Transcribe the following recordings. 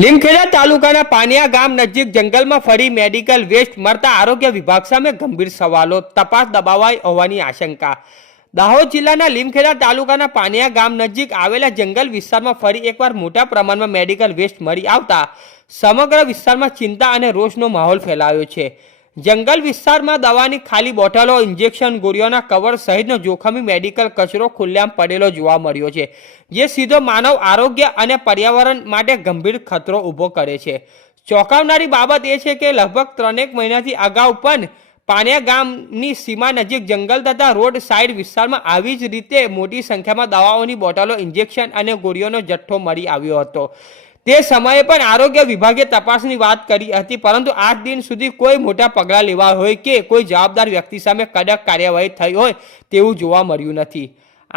લીમખેડા તાલુકાના પાનિયા ગામ નજીક જંગલમાં ફરી મેડિકલ વેસ્ટ મળતા આરોગ્ય વિભાગ સામે ગંભીર સવાલો, તપાસ દબાવાઈ હોવાની આશંકા। દાહોદ જિલ્લાના લીમખેડા તાલુકાના પાનિયા ગામ નજીક આવેલા જંગલ વિસ્તારમાં ફરી એકવાર મોટા પ્રમાણમાં મેડિકલ વેસ્ટ મળી આવતા સમગ્ર વિસ્તારમાં ચિંતા અને રોષનો માહોલ ફેલાયો છે। જંગલ વિસ્તારમાં દવાની ખાલી બોટલો, ઇન્જેક્શન, ગોળીઓના કવર સહિતનો જોખમી મેડિકલ કચરો ખુલ્લેઆમ પડેલો જોવા મળ્યો છે, જે સીધો માનવ આરોગ્ય અને પર્યાવરણ માટે ગંભીર ખતરો ઊભો કરે છે। ચોંકાવનારી બાબત એ છે કે લગભગ 3 મહિનાથી અગાઉ પણ પાનિયા ગામની સીમા નજીક જંગલ તથા રોડ સાઇડ વિસ્તારમાં આવી જ રીતે મોટી સંખ્યામાં દવાઓની બોટલો, ઇન્જેક્શન અને ગોળીઓનો જથ્થો મળી આવ્યો હતો। તે સમયે પણ આરોગ્ય વિભાગે તપાસની વાત કરી હતી, પરંતુ આજ દિન સુધી કોઈ મોટા પગલાં લેવા હોય કે કોઈ જવાબદાર વ્યક્તિ સામે કડક કાર્યવાહી થઈ હોય તેવું જોવા મળ્યું નથી।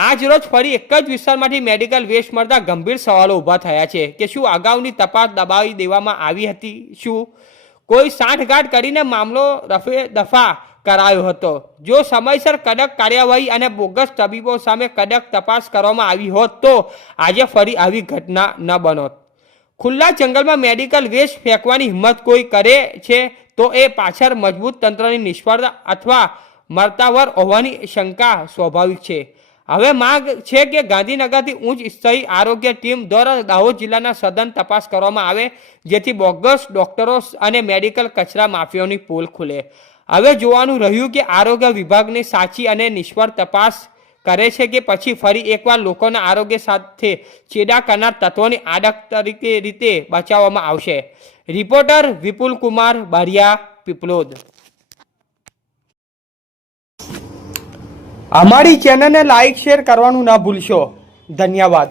આજ રોજ ફરી એક જ વિસ્તારમાંથી મેડિકલ વેસ્ટ મળતા ગંભીર સવાલો ઊભા થયા છે કે શું અગાઉની તપાસ દબાવી દેવામાં આવી હતી? શું કોઈ સાંઠગાંઠ કરીને મામલો રફે દફા કરાયો હતો? જો સમયસર કડક કાર્યવાહી અને બોગસ તબીબો સામે કડક તપાસ કરવામાં આવી હોત તો આજે ફરી આવી ઘટના ન બનોત। ખુલ્લા જંગલમાં મેડિકલ વેસ્ટ ફેંકવાની હિંમત કોઈ કરે છે તો એ પાછળ મજબૂત તંત્રની નિષ્ફળતા અથવા મર્તાવર હોવાની શંકા સ્વાભાવિક છે। હવે માંગ છે કે ગાંધીનગરથી ઉચ્ચ સ્તરીય આરોગ્ય ટીમ દ્વારા દાહોદ જિલ્લાના સઘન તપાસ કરવામાં આવે, જેથી બોગસ ડોક્ટરો અને મેડિકલ કચરા માફિયાઓની પોલ ખુલે। હવે જોવાનું રહ્યું કે આરોગ્ય વિભાગની સાચી અને નિષ્ફળ તપાસ કરે છે કે પછી ફરી એકવાર લોકોના આરોગ્ય સાથે ચેડા કરનાર તત્વોની આડક તરીકે રીતે બચાવવામાં આવશે। રિપોર્ટર વિપુલ કુમાર બારિયા, પીપલોદ। અમારી ચેનલને લાઈક, શેર કરવાનું ના ભૂલશો। ધન્યવાદ।